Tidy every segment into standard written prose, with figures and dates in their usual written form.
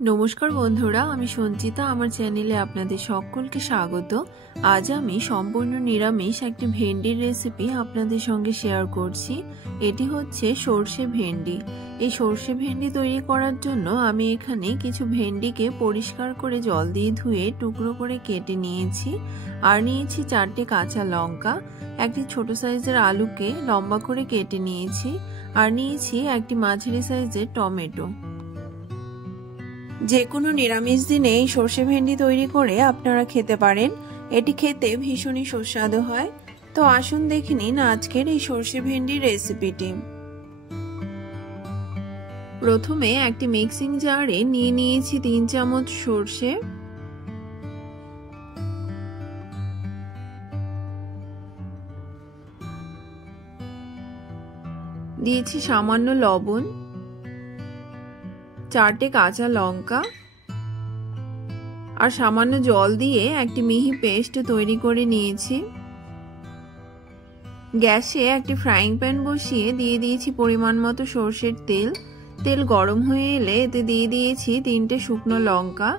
नमस्कार बंधुरा आमी संचिता आमार चैनेले आपनादेर सकलके स्वागत। आज आमी सम्पूर्ण निरामिष एकटी भेंडिर रेसिपि आपनादेर संगे शेयर करछि। एटी होच्छे सर्षे भेंडी। এই সরষে ভেন্ডি তৈরি করার জন্য আমি এখানে কিছু ভেন্ডিকে পরিষ্কার করে জল দিয়ে ধুয়ে টুকরো করে কেটে নিয়েছি। আর নিয়েছি 4টে কাঁচা লঙ্কা, একটি ছোট সাইজের আলুকে লম্বা করে কেটে নিয়েছি, আর নিয়েছি একটি মাঝারি সাইজের টমেটো। যে কোনো নিরামিষ দিনে এই সরষে ভেন্ডি তৈরি করে আপনারা খেতে পারেন। এটি খেতে ভীষণই সুস্বাদু হয়। তো আসুন দেখে নিন আজকের এই সরষে ভেন্ডির রেসিপিটি। প্রথমে একটি মিক্সিং জারে নিয়ে নিয়েছি 3 চামচ সরষে, দিয়েছি সামান্য লবণ, 4টে কাঁচা লঙ্কা আর সামান্য জল দিয়ে একটি মিহি পেস্ট তৈরি করে নিয়েছি। গ্যাসে একটি ফ্রাইং প্যান বসিয়ে দিয়ে দিয়েছি পরিমাণ মতো সরষের তেল। তেল গরম হয়ে এলে এতে দিয়ে দিয়েছি 3টে শুকনো লঙ্কা।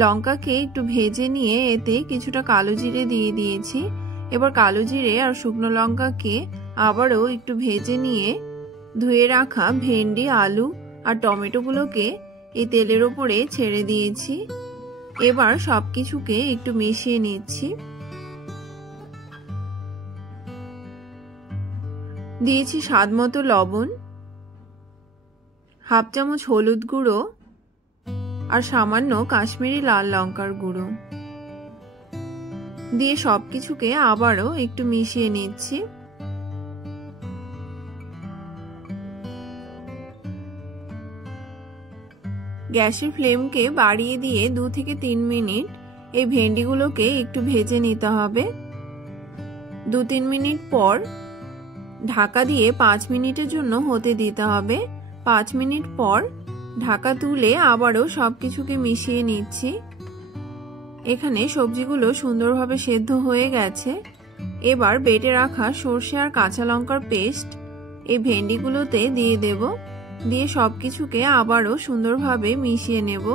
লঙ্কাকে একটু ভেজে নিয়ে এতে কিছুটা কালো জিরে দিয়ে দিয়েছি। এবার কালো জিরে আর শুকনো লঙ্কাকে আবারও একটু ভেজে নিয়ে ধুয়ে রাখা ভেন্ডি, আলু আর টমেটোগুলোকে এই তেলের উপরে ছেড়ে দিয়েছি। এবার সবকিছুকে একটু মিশিয়ে নিচ্ছি। দিয়েছি স্বাদমতো লবণ, হাফ চামচ হলুদ গুঁড়ো আর সামান্য কাশ্মীরি লাল লঙ্কার গুঁড়ো দিয়ে সবকিছুকে আবারও একটু মিশিয়ে নিচ্ছি। গ্যাসের ফ্লেমকে বাড়িয়ে দিয়ে 2 থেকে 3 মিনিট এই ভেন্ডিগুলোকে একটু ভেজে নিতে হবে। 2-3 মিনিট পর ঢাকা দিয়ে 5 মিনিটের জন্য হতে দিতে হবে। 5 মিনিট পর ঢাকা তুলে আবারও সবকিছুকে মিশিয়ে নিচ্ছি। এখানে সবজিগুলো সুন্দরভাবে সেদ্ধ হয়ে গেছে। এবার বেটে রাখা সরষে আর কাঁচা লঙ্কার পেস্ট এই ভেন্ডিগুলোতে দিয়ে দেব। দিয়ে সবকিছুকে আবারও সুন্দরভাবে মিশিয়ে নেব।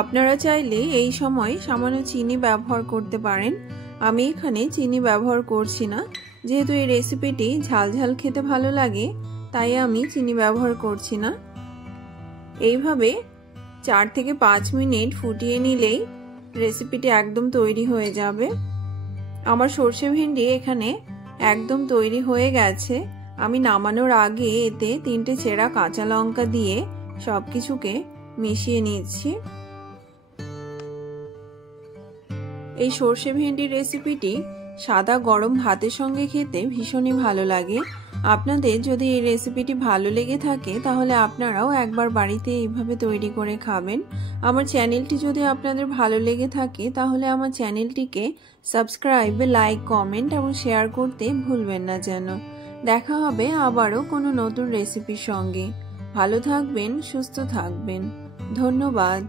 আপনারা চাইলে এই সময় সামান্য চিনি ব্যবহার করতে পারেন। আমি এখানে চিনি ব্যবহার করছি না, যেহেতু এই রেসিপিটি ঝালঝাল খেতে ভালো লাগে তাই আমি চিনি ব্যবহার করছি না। এইভাবে 4 থেকে 5 মিনিট ফুটিয়ে নিলেই রেসিপিটি একদম তৈরি হয়ে যাবে। আমার সরষে ভেন্ডি এখানে একদম তৈরি হয়ে গেছে। আমি নামানোর আগে এতে 3টে চেরা কাঁচা লঙ্কা দিয়ে সবকিছুকে মিশিয়ে নিচ্ছি। এই সরষে ভেন্ডির রেসিপিটি সাদা গরম ভাতের সঙ্গে খেতে ভীষণই ভালো লাগে। আপনাদের যদি এই রেসিপিটি ভালো লেগে থাকে তাহলে আপনারাও একবার বাড়িতে এইভাবে তৈরি করে খাবেন। আমার চ্যানেলটি যদি আপনাদের ভালো লেগে থাকে তাহলে আমার চ্যানেলটিকে সাবস্ক্রাইব, লাইক, কমেন্ট এবং শেয়ার করতে ভুলবেন না যেন। দেখা হবে আবারও কোনো নতুন রেসিপির সঙ্গে। ভালো থাকবেন, সুস্থ থাকবেন। ধন্যবাদ।